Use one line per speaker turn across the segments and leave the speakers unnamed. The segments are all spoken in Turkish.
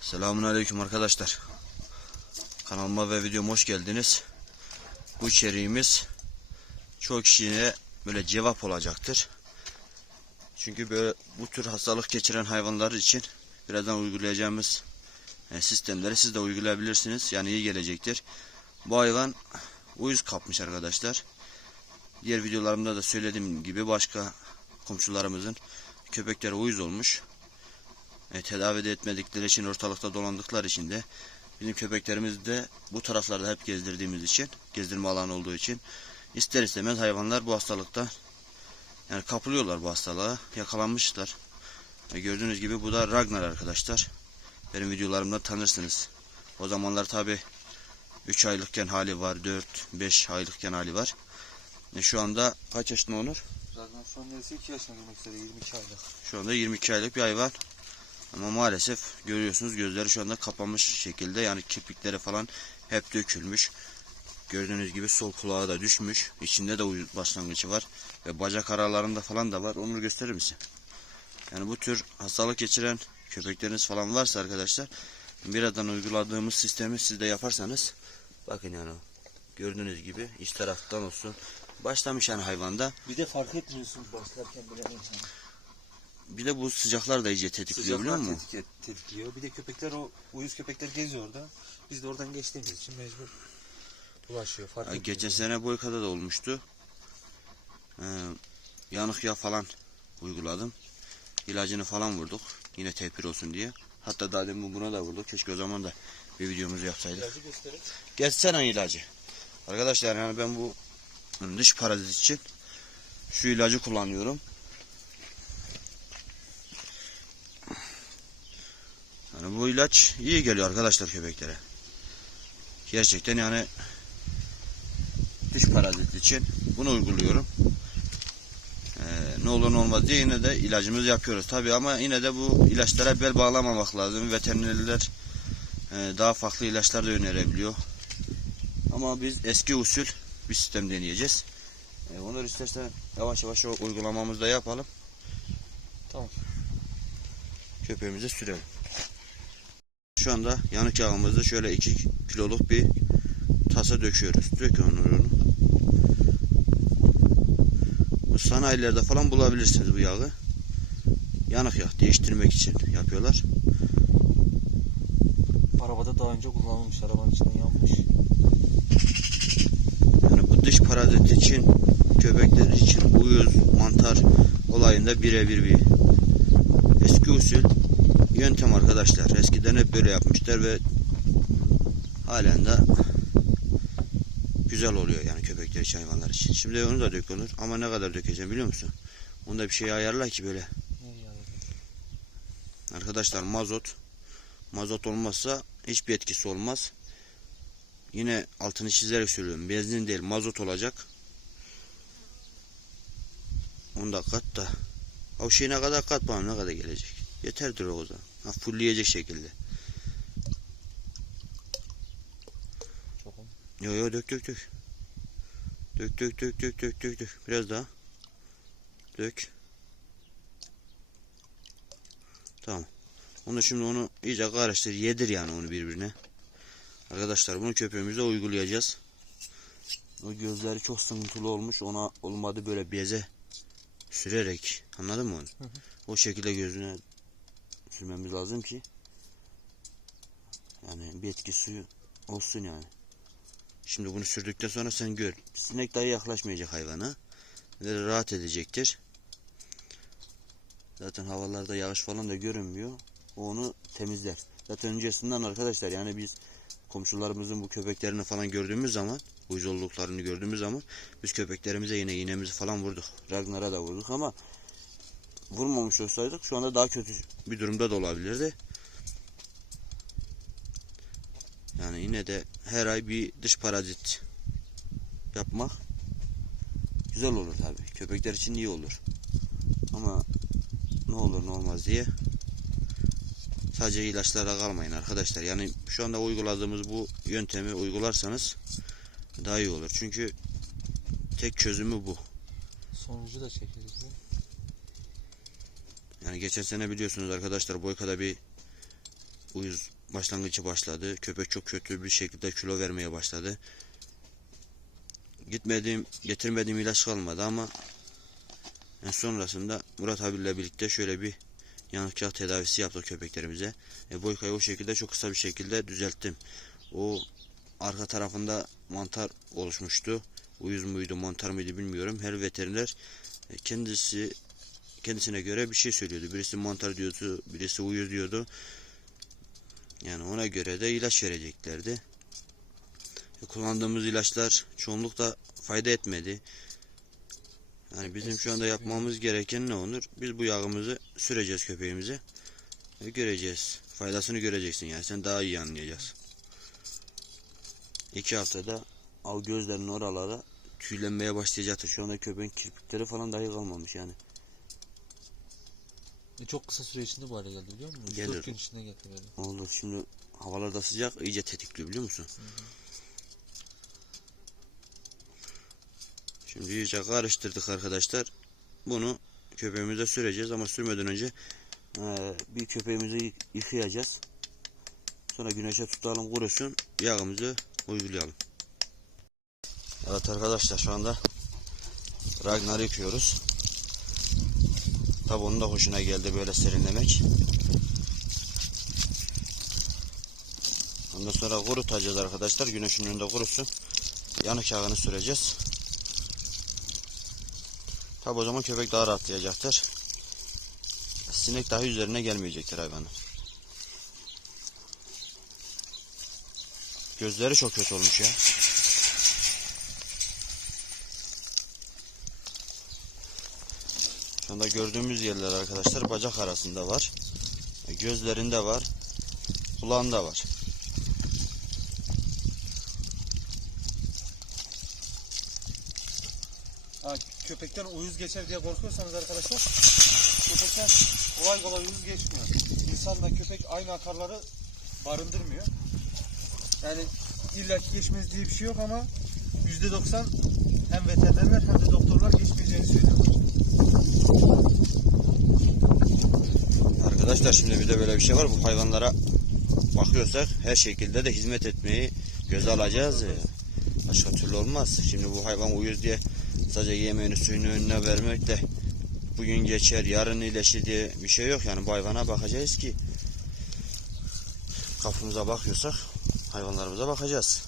Selamun Aleyküm arkadaşlar. Kanalıma ve videoma hoş geldiniz. Bu içeriğimiz çok kişiye böyle cevap olacaktır. Çünkü böyle bu tür hastalık geçiren hayvanlar için birazdan uygulayacağımız e, sistemleri siz de uygulayabilirsiniz. Yani iyi gelecektir. Bu hayvan uyuz kapmış arkadaşlar. Diğer videolarımda da söylediğim gibi başka komşularımızın köpekleri uyuz olmuş. E, tedavi de etmedikleri için ortalıkta dolandıkları için de bizim köpeklerimiz de bu taraflarda hep gezdirdiğimiz için gezdirme alanı olduğu için ister istemez hayvanlar bu hastalıkta yani kapılıyorlar bu hastalığa yakalanmışlar. E, gördüğünüz gibi bu da Ragnar arkadaşlar. Benim videolarımda tanırsınız. O zamanlar tabi 3 aylıkken hali var 4-5 aylıkken hali var. E, şu anda kaç yaşında Onur?
Zaten son neresi 2 yaşına girmek üzere 22 aylık.
Şu anda 22 aylık bir hayvan. Ama maalesef görüyorsunuz gözleri şu anda kapanmış şekilde. Yani kirpikleri falan hep dökülmüş. Gördüğünüz gibi sol kulağı da düşmüş. İçinde de uyuz başlangıcı var. Ve bacak aralarında falan da var. Onu gösterir misin? Yani bu tür hastalık geçiren köpekleriniz falan varsa arkadaşlar birazdan uyguladığımız sistemi siz de yaparsanız bakın yani gördüğünüz gibi iç taraftan olsun başlamış yani hayvanda.
Bir de fark etmiyorsun başlarken bile insan.
Bir de bu sıcaklar da iyice tetikliyor biliyor musun?
tetik, tetikliyor. Bir de köpekler o uyuz köpekler geziyor orada. Biz de oradan geçtiğimiz için mecbur bulaşıyor. Fark
Ya
etmiyor.
Geçen sene Boyka'da da olmuştu. Ee, yanık yağ falan uyguladım. İlacını falan vurduk. Yine tedbir olsun diye. Hatta daha demin buna da vurduk. Keşke o zaman da bir videomuzu yapsaydık.
İlacı gösterin.
Geçsene ilacı. Arkadaşlar yani ben bu dış parazit için şu ilacı kullanıyorum. Yani bu ilaç iyi geliyor arkadaşlar köpeklere. Gerçekten yani dış parazit için bunu uyguluyorum. Ee, ne olur ne olmaz diye yine de ilacımızı yapıyoruz. Tabi ama yine de bu ilaçlara bel bağlamamak lazım. Veterinerler e, daha farklı ilaçlar da önerebiliyor. Ama biz eski usul bir sistem deneyeceğiz. E, onları istersen yavaş yavaş o uygulamamızı da yapalım.
Tamam.
Köpeğimize sürelim. Şu anda yanık yağımızı şöyle 2 kiloluk bir tasa döküyoruz. Dök onu. onu. Bu sanayilerde falan bulabilirsiniz bu yağı. Yanık yağ değiştirmek için yapıyorlar.
Arabada daha önce kullanılmış. Arabanın içinde yanmış.
Yani bu dış parazit için köpekler için uyuz, mantar olayında birebir bir eski usul yöntem arkadaşlar. Eskiden hep böyle yapmışlar ve halen de güzel oluyor yani köpekler için hayvanlar için. Şimdi onu da dökülür ama ne kadar dökeceğim biliyor musun? Onda bir şey ayarla ki böyle. Arkadaşlar mazot mazot olmazsa hiçbir etkisi olmaz. Yine altını çizerek söylüyorum. Benzin değil mazot olacak. 10 dakika kat da. O şey ne kadar kat bana ne kadar gelecek. Yeterdir o zaman. Ha, fullleyecek şekilde.
Çok mu?
Yo yo dök dök dök. Dök dök dök dök dök dök dök. Biraz daha. Dök. Tamam. Onu şimdi onu iyice karıştır. Yedir yani onu birbirine. Arkadaşlar bunu köpeğimize uygulayacağız. O gözleri çok sıkıntılı olmuş. Ona olmadı böyle beze sürerek. Anladın mı onu?
Hı hı.
O şekilde gözüne sürmemiz lazım ki yani bir etkisi olsun yani. Şimdi bunu sürdükten sonra sen gör. Sinek dahi yaklaşmayacak hayvana. Ve rahat edecektir. Zaten havalarda yağış falan da görünmüyor. O onu temizler. Zaten öncesinden arkadaşlar yani biz komşularımızın bu köpeklerini falan gördüğümüz zaman uyuz olduklarını gördüğümüz zaman biz köpeklerimize yine iğnemizi falan vurduk. Ragnar'a da vurduk ama vurmamış olsaydık şu anda daha kötü bir durumda da olabilirdi. Yani yine de her ay bir dış parazit yapmak güzel olur tabi. Köpekler için iyi olur. Ama ne olur ne olmaz diye sadece ilaçlara kalmayın arkadaşlar. Yani şu anda uyguladığımız bu yöntemi uygularsanız daha iyi olur. Çünkü tek çözümü bu.
Sonucu da çekeriz. ya.
Yani geçen sene biliyorsunuz arkadaşlar Boyka'da bir uyuz başlangıcı başladı. Köpek çok kötü bir şekilde kilo vermeye başladı. Gitmediğim, getirmediğim ilaç kalmadı ama en sonrasında Murat abiyle birlikte şöyle bir yanık tedavisi yaptık köpeklerimize. E, Boyka'yı o şekilde çok kısa bir şekilde düzelttim. O arka tarafında mantar oluşmuştu. Uyuz muydu, mantar mıydı bilmiyorum. Her veteriner e, kendisi kendisine göre bir şey söylüyordu. Birisi mantar diyordu, birisi uyuz diyordu. Yani ona göre de ilaç vereceklerdi. E, kullandığımız ilaçlar çoğunlukla fayda etmedi. Yani bizim şu anda yapmamız gereken ne olur? Biz bu yağımızı süreceğiz köpeğimize. Ve göreceğiz. Faydasını göreceksin yani. Sen daha iyi anlayacaksın. İki haftada al gözlerinin oralara tüylenmeye başlayacaktır. Şu anda köpeğin kirpikleri falan dahi kalmamış yani.
E, çok kısa süre içinde bu hale geldi biliyor musun?
Gelir.
4 gün içinde geldi böyle.
Olur şimdi havalar da sıcak iyice tetikliyor biliyor musun? Şimdi iyice karıştırdık arkadaşlar. Bunu köpeğimize süreceğiz ama sürmeden önce eee, bir köpeğimizi yık- yıkayacağız. Sonra güneşe tutalım kurusun yağımızı uygulayalım. Evet arkadaşlar şu anda Ragnar'ı yıkıyoruz. Tabi onun da hoşuna geldi böyle serinlemek. Ondan sonra kurutacağız arkadaşlar. Güneşin önünde kurusun. Yanık yağını süreceğiz. Tabi o zaman köpek daha rahatlayacaktır. Sinek dahi üzerine gelmeyecektir hayvanın. Gözleri çok kötü olmuş ya. Anda gördüğümüz yerler arkadaşlar bacak arasında var. Gözlerinde var. Kulağında var.
Ha, köpekten uyuz geçer diye korkuyorsanız arkadaşlar köpekten kolay kolay uyuz geçmiyor. İnsanla köpek aynı atarları barındırmıyor. Yani illa geçmez diye bir şey yok ama %90 hem veterinerler hem de doktorlar geçmeyeceğini söylüyorlar.
Arkadaşlar şimdi bir de böyle bir şey var. Bu hayvanlara bakıyorsak her şekilde de hizmet etmeyi göze alacağız. Başka türlü olmaz. Şimdi bu hayvan uyuz diye sadece yemeğini suyunu önüne vermek de bugün geçer yarın iyileşir diye bir şey yok. Yani bu hayvana bakacağız ki kapımıza bakıyorsak hayvanlarımıza bakacağız.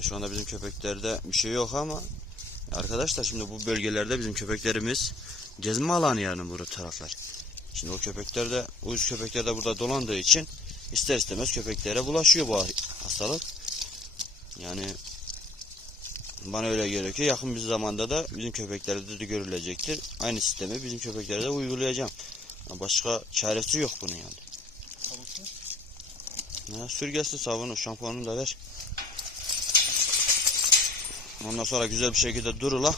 Şu anda bizim köpeklerde bir şey yok ama arkadaşlar şimdi bu bölgelerde bizim köpeklerimiz gezme alanı yani bu taraflar. Şimdi o köpekler de uyuz köpekler de burada dolandığı için ister istemez köpeklere bulaşıyor bu hastalık. Yani bana öyle geliyor ki yakın bir zamanda da bizim köpeklerde de görülecektir. Aynı sistemi bizim köpeklerde de uygulayacağım. Ya Başka çaresi yok bunun yani. Ya, sür gelsin sabunu, şampuanını da ver. Ondan sonra güzel bir şekilde durula.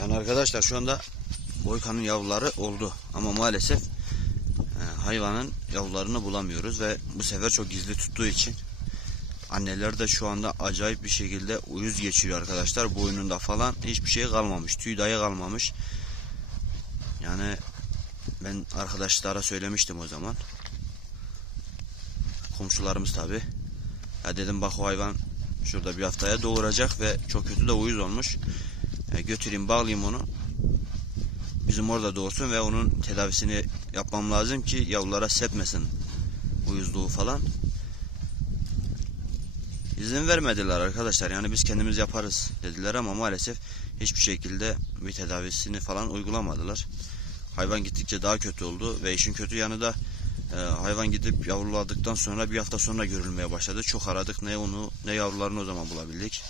Yani arkadaşlar şu anda Boyka'nın yavruları oldu. Ama maalesef e, hayvanın yavrularını bulamıyoruz ve bu sefer çok gizli tuttuğu için anneler de şu anda acayip bir şekilde uyuz geçiriyor arkadaşlar. Boynunda falan hiçbir şey kalmamış tüy dahi kalmamış. Yani ben arkadaşlara söylemiştim o zaman komşularımız tabi ya dedim bak o hayvan şurada bir haftaya doğuracak ve çok kötü de uyuz olmuş. E, götüreyim bağlayayım onu. Bizim orada doğursun ve onun tedavisini yapmam lazım ki yavrulara sepmesin uyuzluğu falan. İzin vermediler arkadaşlar. Yani biz kendimiz yaparız dediler ama maalesef hiçbir şekilde bir tedavisini falan uygulamadılar. Hayvan gittikçe daha kötü oldu ve işin kötü yanı da ee, hayvan gidip yavruladıktan sonra bir hafta sonra görülmeye başladı. Çok aradık ne onu ne yavrularını o zaman bulabildik.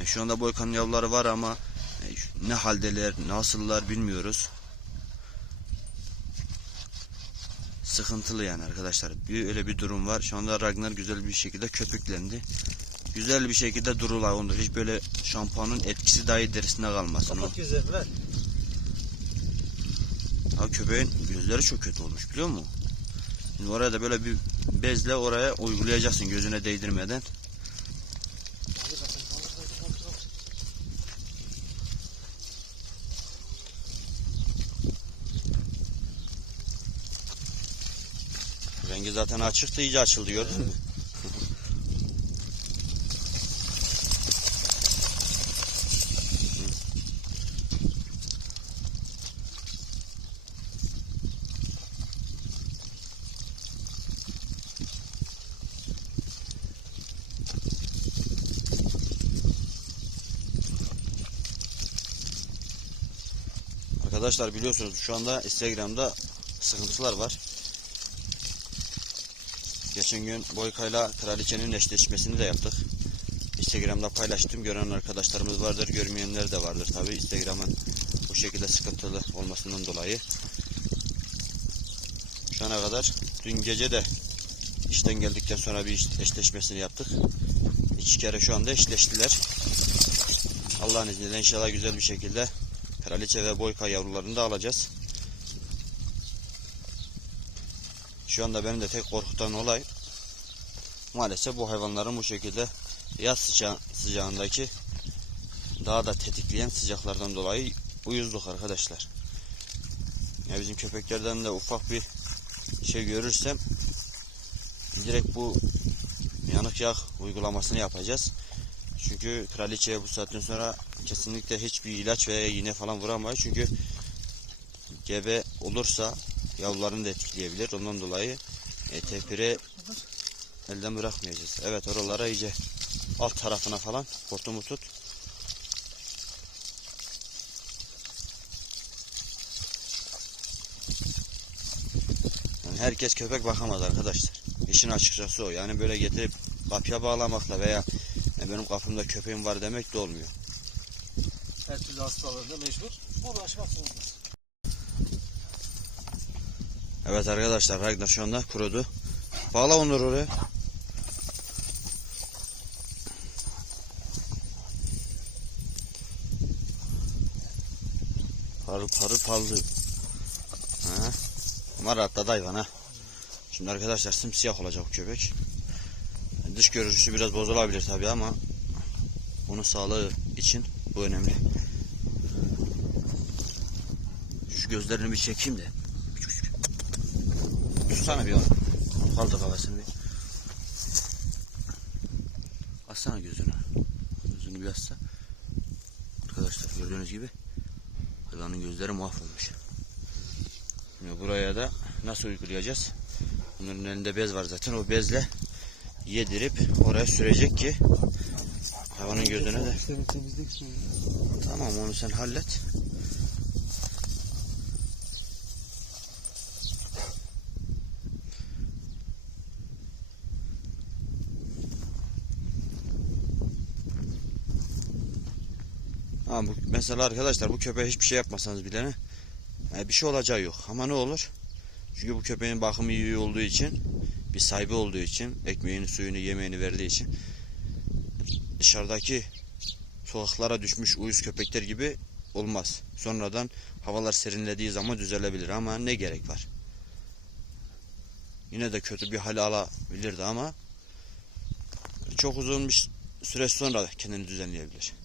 E, şu anda Boykan'ın yavruları var ama e, ne haldeler, nasıllar bilmiyoruz. Sıkıntılı yani arkadaşlar. Bir, öyle bir durum var. Şu anda Ragnar güzel bir şekilde köpüklendi. Güzel bir şekilde dururlar onda. Hiç böyle şampuanın etkisi dahi derisinde kalmasın.
Kapat gözlerini.
Ha köpeğin gözleri çok kötü olmuş biliyor musun? Şimdi oraya da böyle bir bezle oraya uygulayacaksın gözüne değdirmeden. Rengi zaten açıktı iyice açıldı gördün mü? Arkadaşlar biliyorsunuz şu anda Instagram'da sıkıntılar var. Geçen gün Boyka'yla Kraliçenin eşleşmesini de yaptık. Instagram'da paylaştım. Gören arkadaşlarımız vardır, görmeyenler de vardır tabi. Instagram'ın bu şekilde sıkıntılı olmasından dolayı. Şu ana kadar dün gece de işten geldikten sonra bir eşleşmesini yaptık. İki kere şu anda eşleştiler. Allah'ın izniyle inşallah güzel bir şekilde Kraliçe ve Boyka yavrularını da alacağız. Şu anda benim de tek korkutan olay maalesef bu hayvanların bu şekilde yaz sıca sıcağındaki daha da tetikleyen sıcaklardan dolayı uyuzduk arkadaşlar. Ya bizim köpeklerden de ufak bir şey görürsem direkt bu yanık yağ uygulamasını yapacağız. Çünkü kraliçeye bu saatten sonra kesinlikle hiçbir ilaç veya iğne falan vuramayız. Çünkü gebe olursa yavrularını da etkileyebilir. Ondan dolayı e, tepire elden bırakmayacağız. Evet oralara iyice alt tarafına falan hortumu tut. Yani herkes köpek bakamaz arkadaşlar. İşin açıkçası o. Yani böyle getirip kapıya bağlamakla veya e, benim kapımda köpeğim var demek de olmuyor.
Türlü hastalarında mecbur uğraşmak zorundasın.
Evet arkadaşlar Ragnar şu anda kurudu. Bağla onları oraya. Parıl parıl parlıyor. Ha. Ama rahatladı hayvan ha. Şimdi arkadaşlar simsiyah olacak bu köpek. Dış görünüşü biraz bozulabilir tabi ama onun sağlığı için bu önemli. Şu gözlerini bir çekeyim de. Tutsana bir onu. Kaldır kafasını bir. Açsana gözünü. Gözünü bir açsa. Arkadaşlar gördüğünüz gibi hayvanın gözleri mahvolmuş. Şimdi buraya da nasıl uygulayacağız? Bunların elinde bez var zaten. O bezle yedirip oraya sürecek ki hayvanın gözüne de. Tamam onu sen hallet. Ha, bu, mesela arkadaşlar bu köpeğe hiçbir şey yapmasanız bile ne? e, bir şey olacağı yok. Ama ne olur? Çünkü bu köpeğin bakımı iyi olduğu için, bir sahibi olduğu için, ekmeğini, suyunu, yemeğini verdiği için dışarıdaki sokaklara düşmüş uyuz köpekler gibi olmaz. Sonradan havalar serinlediği zaman düzelebilir ama ne gerek var? Yine de kötü bir hal alabilirdi ama çok uzun bir süre sonra kendini düzenleyebilir.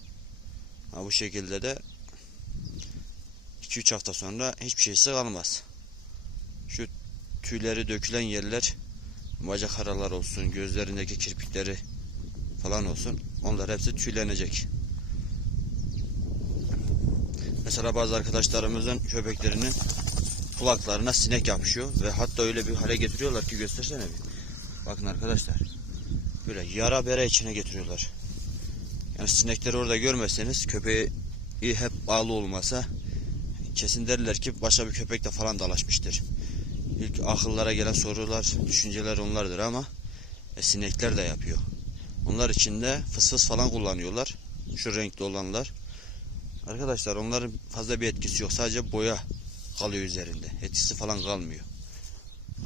Ha, bu şekilde de 2-3 hafta sonra hiçbir şeysi kalmaz. Şu tüyleri dökülen yerler bacak aralar olsun, gözlerindeki kirpikleri falan olsun. Onlar hepsi tüylenecek. Mesela bazı arkadaşlarımızın köpeklerinin kulaklarına sinek yapışıyor ve hatta öyle bir hale getiriyorlar ki göstersene bir. Bakın arkadaşlar. Böyle yara bere içine getiriyorlar. Yani sinekleri orada görmezseniz köpeği hep bağlı olmasa kesin derler ki başka bir köpekle falan dalaşmıştır. İlk akıllara gelen sorular, düşünceler onlardır ama e, sinekler de yapıyor. Onlar için de fıs fıs falan kullanıyorlar. Şu renkli olanlar. Arkadaşlar onların fazla bir etkisi yok. Sadece boya kalıyor üzerinde. Etkisi falan kalmıyor.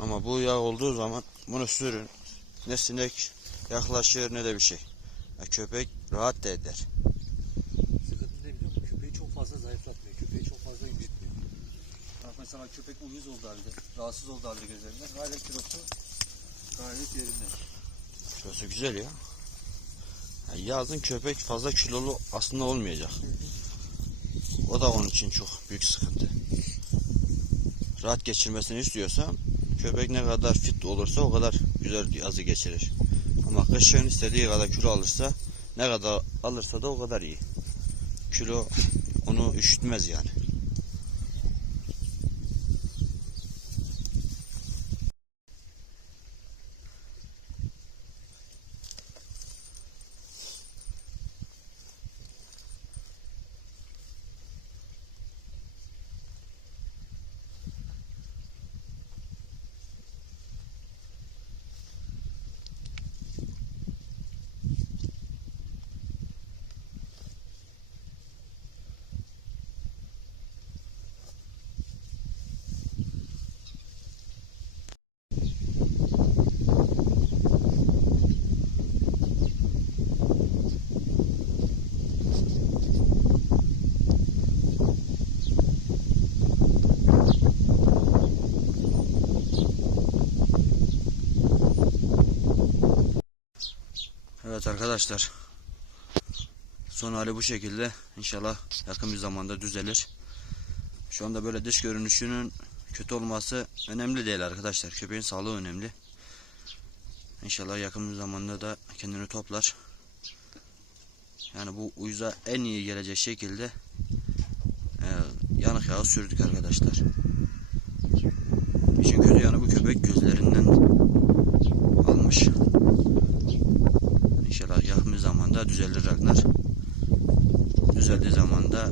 Ama bu yağ olduğu zaman bunu sürün. Ne sinek yaklaşır ne de bir şey. Ya köpek rahat da eder.
Sıkıntı ne biliyor musun? Köpeği çok fazla zayıflatmıyor. Köpeği çok fazla büyütmüyor.
Bak mesela köpek uyuz oldu halde, rahatsız oldu halde gözlerinden. Hala kilosu gayet yerinde.
Şurası güzel ya. ya. Yazın köpek fazla kilolu aslında olmayacak. O da onun için çok büyük sıkıntı. Rahat geçirmesini istiyorsa Köpek ne kadar fit olursa o kadar güzel yazı geçirir. Ama kışın istediği kadar kilo alırsa ne kadar alırsa da o kadar iyi. Kilo onu üşütmez yani. Evet arkadaşlar. Son hali bu şekilde. İnşallah yakın bir zamanda düzelir. Şu anda böyle dış görünüşünün kötü olması önemli değil arkadaşlar. Köpeğin sağlığı önemli. İnşallah yakın bir zamanda da kendini toplar. Yani bu uyuza en iyi gelecek şekilde e, yanık yağı sürdük arkadaşlar. İşin kötü yanı bu köpek gözlerinden almış. İnşallah yakın bir zamanda düzelir Ragnar. Düzeldiği zaman da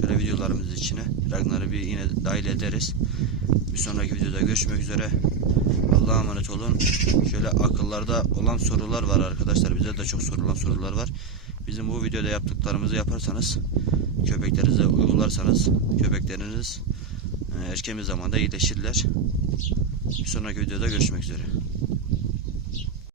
şöyle videolarımız içine Ragnar'ı bir yine dahil ederiz. Bir sonraki videoda görüşmek üzere. Allah'a emanet olun. Şöyle akıllarda olan sorular var arkadaşlar. Bize de çok sorulan sorular var. Bizim bu videoda yaptıklarımızı yaparsanız, köpeklerinize uygularsanız köpekleriniz e, erken bir zamanda iyileşirler. Bir sonraki videoda görüşmek üzere.